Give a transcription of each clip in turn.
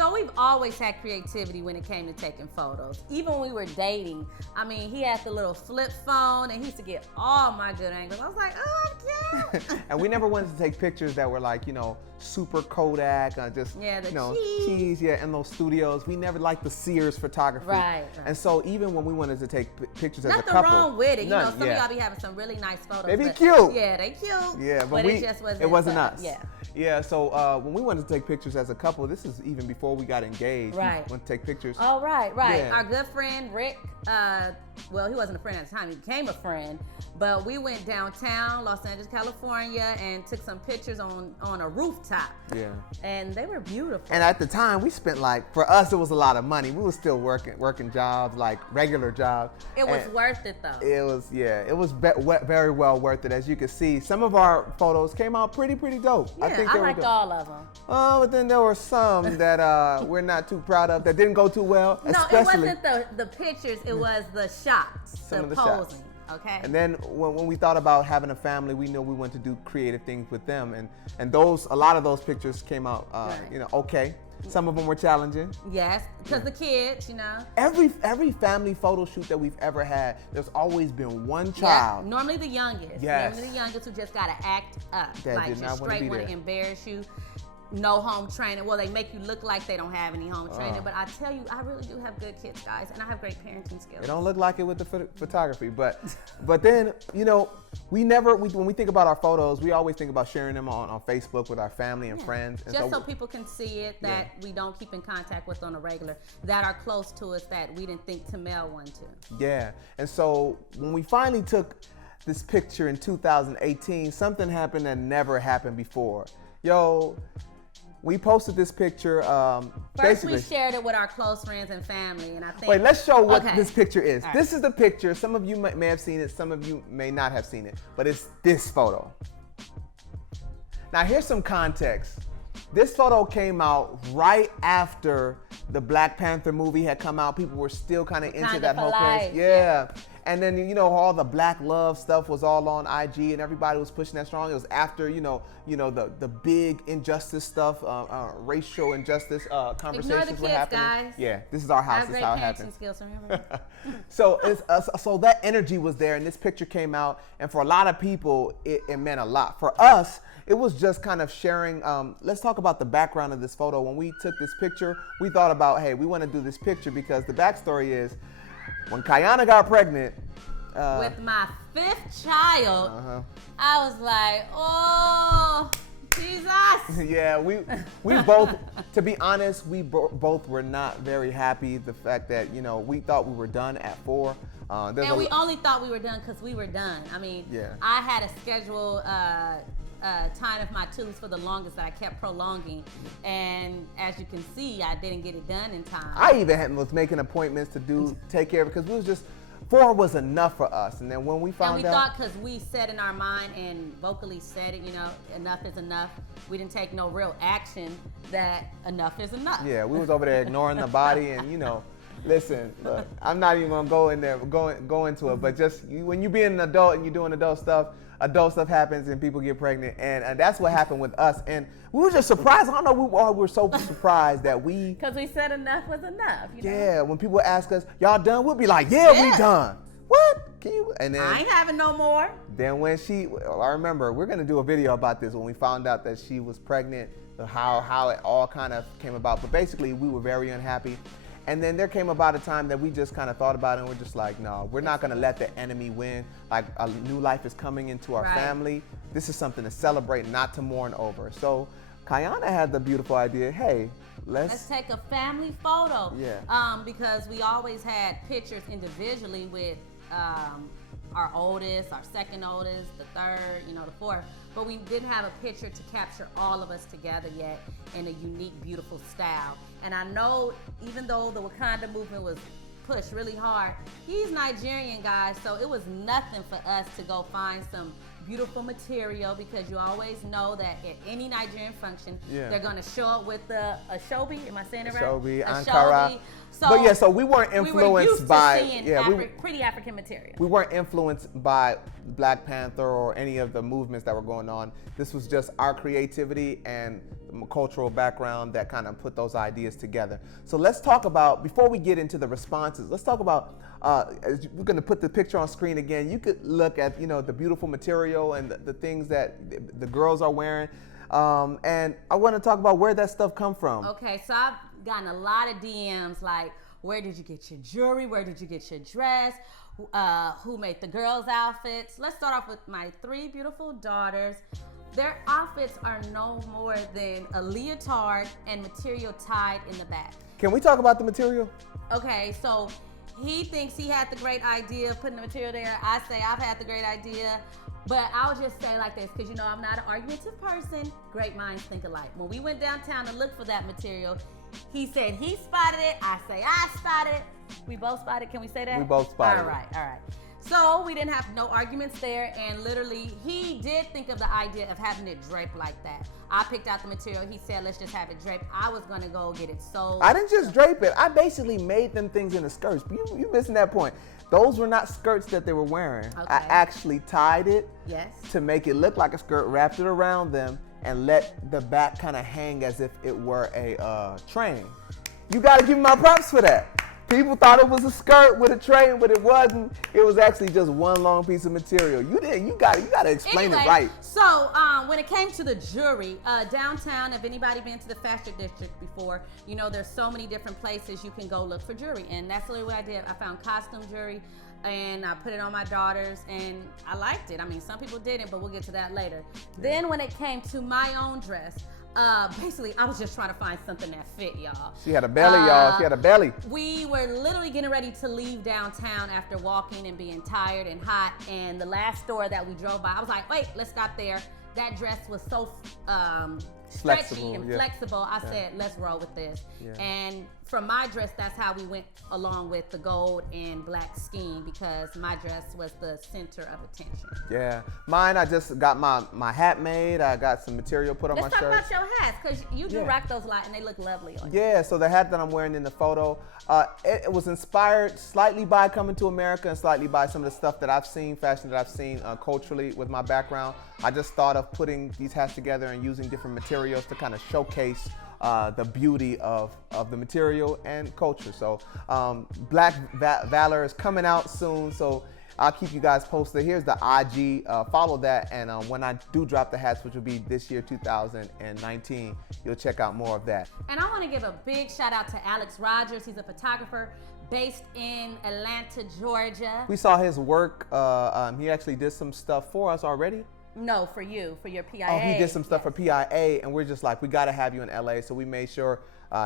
So we've always had creativity when it came to taking photos. Even when we were dating, I mean, he had the little flip phone and he used to get all my good angles. I was like, oh, I'm cute. And we never wanted to take pictures that were like, super Kodak, cheese, in those studios. We never liked the Sears photography. Right. And so even when we wanted to take pictures as a couple. Nothing wrong with it. Some of y'all be having some really nice photos. They be cute. Yeah, they cute. Yeah, but it just wasn't. It wasn't us. Yeah. Yeah, so when we wanted to take pictures as a couple, this is even before we got engaged. Right. We wanted to take pictures. Oh, right. Yeah. Our good friend, Rick, well, he wasn't a friend at the time, he became a friend, but we went downtown, Los Angeles, California, and took some pictures on a rooftop. Yeah. And they were beautiful. And at the time, we spent for us, it was a lot of money. We were still working jobs, like regular jobs. It was worth it, though. It was very well worth it. As you can see, some of our photos came out pretty dope. Yeah, I liked all of them. Oh, but then there were some that we're not too proud of, that didn't go too well. No, it wasn't the pictures, it was the shots, some of the posing. shots. Okay. And then when we thought about having a family, we knew we wanted to do creative things with them, and a lot of those pictures came out, okay. Some of them were challenging. Yes, because the kids, Every family photo shoot that we've ever had, there's always been one child. Yeah, normally the youngest. Yes. Normally the youngest who just gotta act up. That like did not just want to straight be want there. to embarrass you. No home training. Well, they make you look like they don't have any home training, but I tell you, I really do have good kids, guys, and I have great parenting skills. It don't look like it with the photography, but then when we think about our photos, we always think about sharing them on Facebook with our family and friends. And just so people can see it, that we don't keep in contact with on a regular, that are close to us, that we didn't think to mail one to. Yeah, and so when we finally took this picture in 2018, something happened that never happened before. We posted this picture. First, we shared it with our close friends and family, and I think. Wait, let's show what this picture is. Right. This is the picture. Some of you may have seen it. Some of you may not have seen it, but it's this photo. Now, here's some context. This photo came out right after the Black Panther movie had come out. People were still kind of into that whole craze. Yeah. And then, all the black love stuff was all on IG and everybody was pushing that strong. It was after, the big injustice stuff, racial injustice conversations were happening. Guys. Yeah, this is our house. This is how it happens. Skills, remember? So that energy was there, and this picture came out, and for a lot of people, it meant a lot. For us, it was just kind of sharing. Let's talk about the background of this photo. When we took this picture, we thought about, hey, we want to do this picture because the backstory is, when Kiyanna got pregnant with my 5th child, I was like, oh, Jesus. Yeah, we both, to be honest, we both were not very happy. The fact that, we thought we were done at 4. And we only thought we were done because we were done. I mean, I had a schedule time of my tubes for the longest that I kept prolonging, and as you can see, I didn't get it done in time. I even was making appointments to take care of it because we was just 4 was enough for us, and then when we found out, and we thought, because we said in our mind and vocally said it, enough is enough. We didn't take no real action that enough is enough. Yeah, we was over there ignoring the body, and listen, look, I'm not even gonna go in there, go into it, but just when you being an adult and you're doing adult stuff happens and people get pregnant, and that's what happened with us. And we were just surprised. I don't know, we were so surprised that because we said enough was enough. Yeah, when people ask us, y'all done? We'll be like, yeah, we done. What? Can you? And then I ain't having no more. Then when I remember, we're gonna do a video about this when we found out that she was pregnant, how it all kind of came about. But basically, we were very unhappy. And then there came about a time that we just kind of thought about it, and we're just like, no, we're not going to let the enemy win. Like, a new life is coming into our family. This is something to celebrate, not to mourn over. So Kiyanna had the beautiful idea, hey, let's take a family photo. Yeah. Because we always had pictures individually with our oldest, our second oldest, the third, the fourth. But we didn't have a picture to capture all of us together yet in a unique, beautiful style. And I know, even though the Wakanda movement was pushed really hard, he's Nigerian, guys, so it was nothing for us to go find some beautiful material, because you always know that at any Nigerian function, Yeah. they're going to show up with a shobi. Am I saying it right? Shobi, A Ankara. shobi. So But yeah, so we weren't influenced we were used by to seeing pretty African material. We weren't influenced by Black Panther or any of the movements that were going on. This was just our creativity and cultural background that kind of put those ideas together. So let's talk about, before we get into the responses, let's talk about, we're going to put the picture on screen again. You could look at, the beautiful material and the things that the girls are wearing. And I want to talk about where that stuff come from. Okay, so I've gotten a lot of DMs like, where did you get your jewelry? Where did you get your dress? Who made the girls' outfits? Let's start off with my 3 beautiful daughters. Their outfits are no more than a leotard and material tied in the back. Can we talk about the material? Okay, so he thinks he had the great idea of putting the material there. I say I've had the great idea. But I'll just say like this, because I'm not an argumentative person. Great minds think alike. When we went downtown to look for that material, he said he spotted it. I say I spotted it. We both spotted. Can we say that? We both spotted. All right. So we didn't have no arguments there, and literally he did think of the idea of having it draped like that. I picked out the material. He said, let's just have it draped. I was gonna go get it sold. I didn't just drape it. I basically made them things into skirts. But you missing that point. Those were not skirts that they were wearing. Okay. I actually tied it Yes. to make it look like a skirt, wrapped it around them, and let the back kind of hang as if it were a train. You gotta give me my props for that. People thought it was a skirt with a train, but it wasn't. It was actually just one long piece of material. You gotta explain it right. So when it came to the jewelry, downtown, if anybody been to the fashion district before, there's so many different places you can go look for jewelry. And that's literally what I did. I found costume jewelry and I put it on my daughters and I liked it. I mean, some people didn't, but we'll get to that later. Yeah. Then when it came to my own dress, basically I was just trying to find something that fit, y'all. She had a belly, y'all. She had a belly. We were literally getting ready to leave downtown after walking and being tired and hot, and the last store that we drove by, I was like, wait, let's stop there. That dress was so stretchy and flexible. I said, let's roll with this. Yeah. And from my dress, that's how we went along with the gold and black scheme, because my dress was the center of attention. Yeah, mine, I just got my hat made. I got some material put on my shirt. Let's talk about your hats, because you do rock those a lot and they look lovely on you. Yeah, so the hat that I'm wearing in the photo, it was inspired slightly by Coming to America and slightly by some of the stuff that I've seen, fashion that I've seen culturally with my background. I just thought of putting these hats together and using different materials to kind of showcase the beauty of the material and culture. So Black Valor is coming out soon, so I'll keep you guys posted. Here's the IG, follow that, and when I do drop the hats, which will be this year, 2019, you'll check out more of that. And I want to give a big shout out to Alex Rogers. He's a photographer based in Atlanta, Georgia. We saw his work. He actually did some stuff for us already. No, for you, for your PIA. Oh, he did some stuff for PIA, and we're just like, we got to have you in LA. So we made sure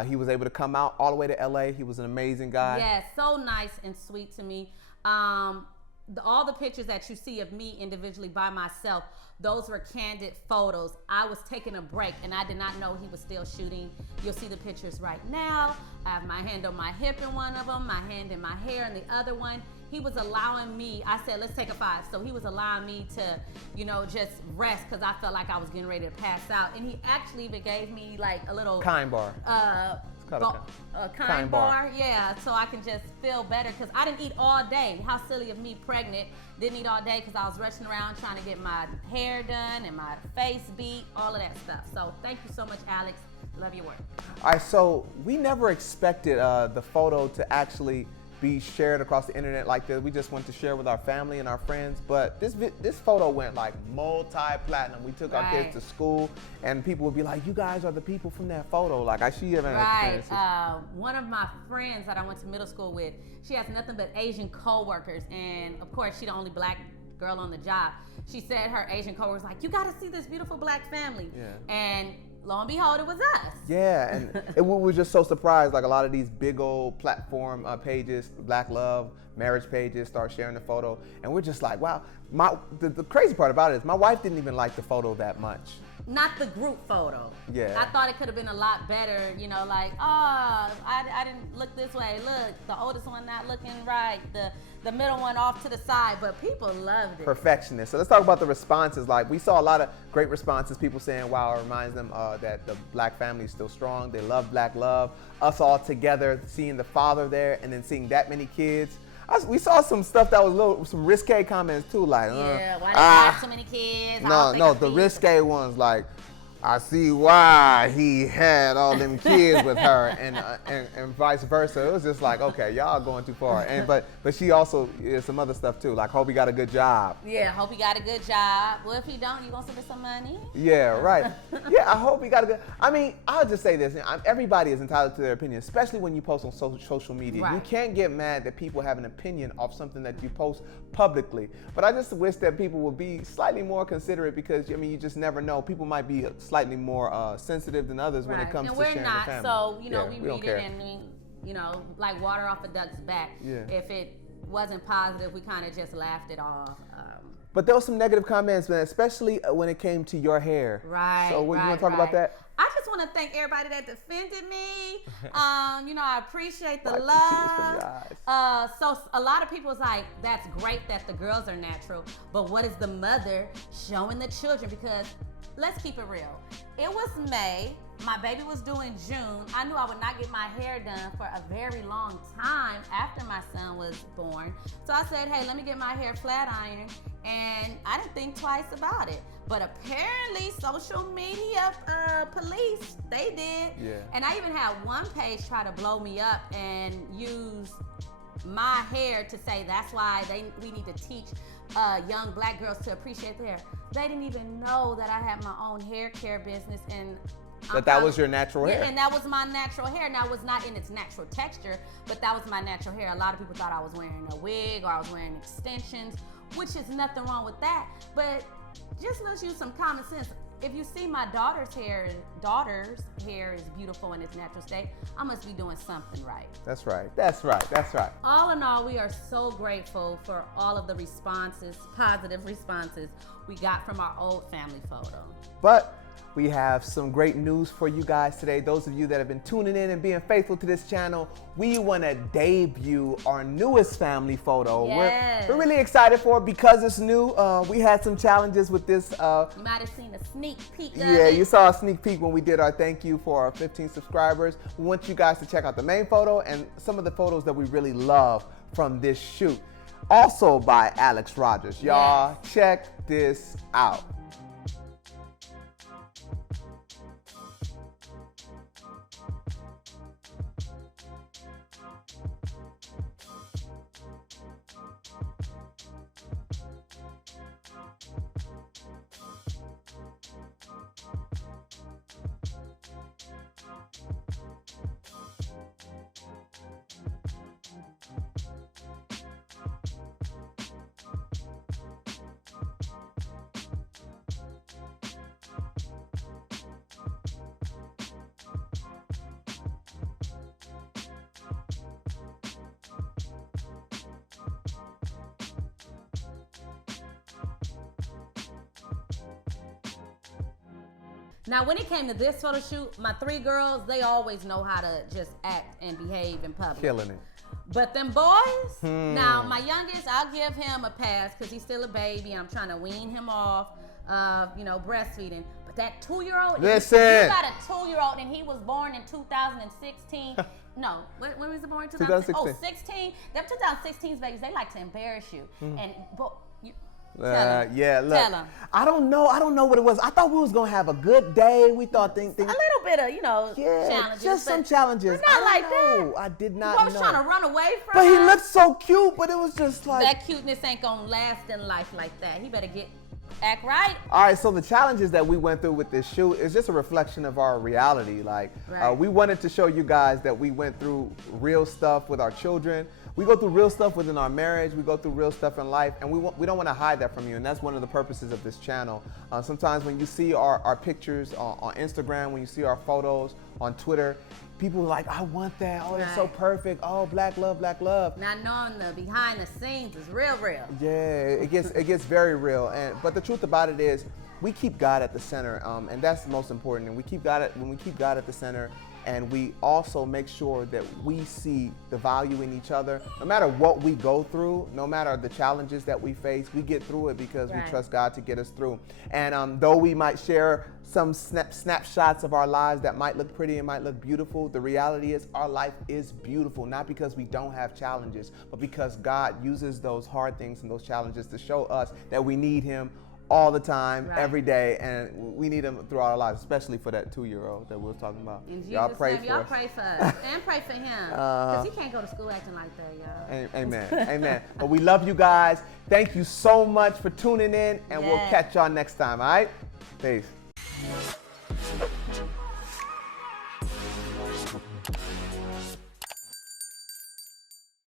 he was able to come out all the way to LA. He was an amazing guy. Yeah, so nice and sweet to me. All the pictures that you see of me individually by myself, those were candid photos. I was taking a break and I did not know he was still shooting. You'll see the pictures right now. I have my hand on my hip in one of them, my hand in my hair in the other one. He was allowing me, I said, let's take a 5. So he was allowing me to, just rest, because I felt like I was getting ready to pass out. And he actually even gave me like a little kind bar. Kind bar, yeah, so I can just feel better, because I didn't eat all day. How silly of me, pregnant, didn't eat all day because I was rushing around trying to get my hair done and my face beat, all of that stuff. So thank you so much, Alex. Love your work. All right, so we never expected the photo to actually be shared across the internet like this. We just went to share with our family and our friends, but this photo went like multi-platinum. We took our kids to school, and people would be like, "You guys are the people from that photo." Like she haven't experienced it. One of my friends that I went to middle school with, she has nothing but Asian co-workers, and of course, she's the only black girl on the job. She said her Asian co-workers like, "You got to see this beautiful black family," and lo and behold, it was us. Yeah, and we were just so surprised. Like a lot of these big old platform pages, Black Love, marriage pages, start sharing the photo, and we're just like, wow. The crazy part about it is my wife didn't even like the photo that much. not the group photo. Yeah. I thought it could have been a lot better, you know, like, oh, I didn't look this way. Look, the oldest one not looking right. The middle one off to the side, but people loved it. Perfectionist. So let's talk about the responses. Like, we saw a lot of great responses. People saying, wow, it reminds them that the black family is still strong. They love black love. Us all together, seeing the father there, and then seeing that many kids. We saw some stuff that was some risque comments too, like, yeah, why they have so many kids? No, the risque ones, like, I see why he had all them kids with her, and vice versa. It was just like, okay, y'all going too far. And but she also some other stuff too, like, hope he got a good job. Yeah, hope he got a good job. Well, if he don't, you gonna send us some money? Yeah, right. Yeah, I hope he got a good. I mean, I'll just say this: everybody is entitled to their opinion, especially when you post on social media. Right. You can't get mad that people have an opinion off something that you post publicly. But I just wish that people would be slightly more considerate, because I mean, you just never know. People might be slightly more sensitive than others when it comes to sharing the family. And we're not, so, you know, yeah, we read it and we, you know, like water off a duck's back. Yeah. If it wasn't positive, we kind of just laughed it off. But there was some negative comments, man, especially when it came to your hair. Right. So you want to talk about that? I just want to thank everybody that defended me. You know, I appreciate the love. So a lot of people was like, that's great that the girls are natural, but what is the mother showing the children? Because let's keep it real. It was May. My baby was due in June. I knew I would not get my hair done for a very long time after my son was born. So I said, hey, let me get my hair flat ironed. And I didn't think twice about it. But apparently social media police, they did. Yeah. And I even had one page try to blow me up and use my hair to say that's why we need to teach young black girls to appreciate their hair. They didn't even know that I had my own hair care business, and that was your natural hair. Yeah, and that was my natural hair. Now, it was not in its natural texture, but that was my natural hair. A lot of people thought I was wearing a wig or I was wearing extensions, which is nothing wrong with that. But just let's use some common sense. If you see my daughter's hair is beautiful in its natural state, I must be doing something right. That's right. That's right. That's right. All in all, we are so grateful for all of the responses, positive responses we got from our old family photo. But we have some great news for you guys today. Those of you that have been tuning in and being faithful to this channel, we want to debut our newest family photo. Yes. We're really excited for it because it's new. We had some challenges with this. You might have seen a sneak peek of Yeah, it. you saw a sneak peek when we did our thank you for our 15 subscribers. We want you guys to check out the main photo and some of the photos that we really love from this shoot. Also by Alex Rogers. Y'all, check this out. Now, when it came to this photo shoot, my 3 girls, they always know how to just act and behave in public. Killing it. But them boys, now my youngest, I'll give him a pass because he's still a baby. I'm trying to wean him off, you know, breastfeeding. But that 2-year-old, listen, you got a 2-year-old and he was born in 2016. No, when was he born? 2016. Oh, 16. Them 2016 babies, they like to embarrass you. And yeah, look. Tell him. I don't know what it was. I thought we was gonna have a good day. We thought things. A little bit of, you know, challenges. Just some challenges. Not like that. I did not I was know. trying to run away from But he him. looked so cute, but it was just like. That cuteness ain't gonna last in life like that. He better act right. All right, so the challenges that we went through with this shoot is just a reflection of our reality. Like, we wanted to show you guys that we went through real stuff with our children. We go through real stuff within our marriage. We go through real stuff in life, and we don't want to hide that from you. And that's one of the purposes of this channel. Sometimes when you see our pictures on Instagram, when you see our photos on Twitter, people are like, I want that. Oh, it's so perfect. Oh, black love, black love. Not knowing the behind the scenes is real. Yeah, it gets very real. But the truth about it is, we keep God at the center, and that's the most important. And when we keep God at the center, and we also make sure that we see the value in each other, no matter what we go through, no matter the challenges that we face, we get through it because we trust God to get us through. And though we might share some snapshots of our lives that might look pretty and might look beautiful, the reality is our life is beautiful, not because we don't have challenges, but because God uses those hard things and those challenges to show us that we need Him all the time, every day, and we need Him throughout our lives, especially for that 2-year-old that we were talking about. In Jesus' name, y'all pray for us and pray for him, because he can't go to school acting like that, y'all. Amen, amen. But we love you guys. Thank you so much for tuning in, and we'll catch y'all next time, all right? Peace.